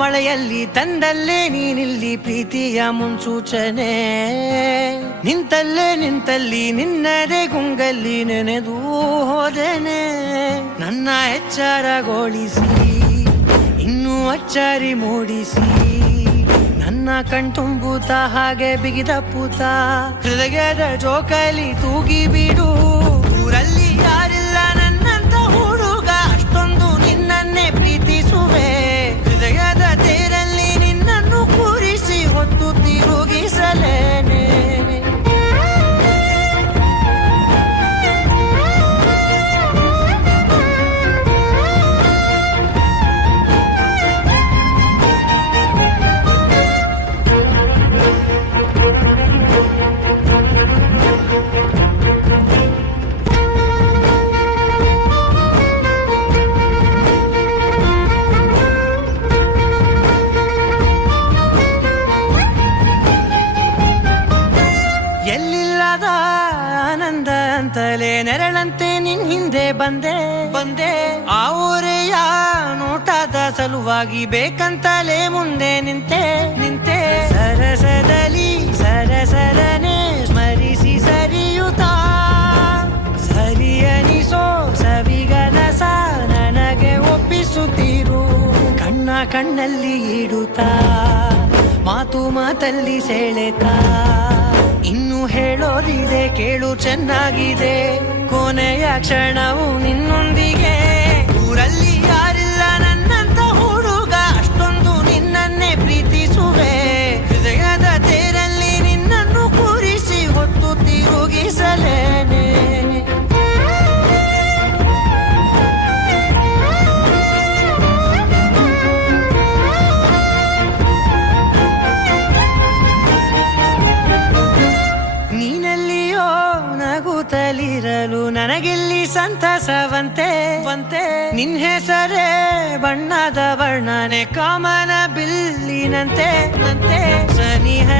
ಮಳೆಯಲ್ಲಿ ತಂದಲ್ಲೇ ನೀನಿಲ್ಲಿ ಪ್ರೀತಿಯ ಮುನ್ಸೂಚನೆ, ನಿಂತಲ್ಲಿ ನಿನ್ನದೇ ಗುಂಗಲ್ಲಿ ನೆನೆದು ಹೋದೆನೆ. ನನ್ನ ಎಚ್ಚರಗೊಳಿಸಿ ಇನ್ನೂ ಅಚ್ಚರಿ ಮೂಡಿಸಿ, ನನ್ನ ಕಣ್ತುಂಬುತ್ತ ಹಾಗೆ ಬಿಗಿದ ಪೂತ ಹೃದಯದ ಜೋಕಾಲಿ ತೂಗಿ ಬಿಡು. ಊರಲ್ಲಿ ಯಾರಿಲ್ಲ ನನ್ನಂತ ಹುಡುಗ, ಅಷ್ಟೊಂದು ನಿನ್ನನ್ನೇ ಪ್ರೀತಿಸುವೆ. ಹೃದಯದ ತೇರಲ್ಲಿ ನಿನ್ನನ್ನು ಕೂರಿಸಿ ಹೊತ್ತು ತಿರುಗಿಸಲೇನೆ. ಎಲ್ಲಿಲ್ಲದ ಆನಂದ ಅಂತಲೇ ನೆರಳಂತೆ ನಿನ್ ಹಿಂದೆ ಬಂದೆ. ಆ ಊರೆಯ ನೋಟದ ಸಲುವಾಗಿ ಬೇಕಂತಲೇ ಮುಂದೆ ನಿಂತೆ. ಸರಸದಲ್ಲಿ ಸರಸರನೆ ಸ್ಮರಿಸಿ ಸರಿಯುತ್ತಾ, ಸರಿಯನಿಸೋ ಸವಿಗನಸ ನನಗೆ ಒಪ್ಪಿಸುತ್ತೀರು. ಕಣ್ಣಲ್ಲಿ ಇಡುತ್ತಾ, ಮಾತಲ್ಲಿ ಸೆಳೆತಾ, ಇನ್ನು ಹೇಳೋದಿದೆ ಕೇಳು ಚೆನ್ನಾಗಿದೆ. ಕೊನೆಯ ಕ್ಷಣವು ನಿನ್ನೊಂದಿಗೆ. ಊರಲ್ಲಿ ಯಾರಿಲ್ಲ ನನ್ನಂತ ಹುಡುಗ, ಅಷ್ಟೊಂದು ನಿನ್ನನ್ನೇ ಪ್ರೀತಿಸುವೆ. ಹೃದಯದ ತೇರಲ್ಲಿ ನಿನ್ನನ್ನು ಕೂರಿಸಿ ಹೊತ್ತು ತಿರುಗಿಸಲೇನೆ. ನಗುತ್ತಲಿರಲು ನನಗಿಲ್ಲಿ ಸಂತಸವಂತೆ. ನಿನ್ ಹೆಸರೇ ಬಣ್ಣದ ವರ್ಣನೆ ಕಾಮನ ಬಿಲ್ಲಿನಂತೆ. ಸನಿಹ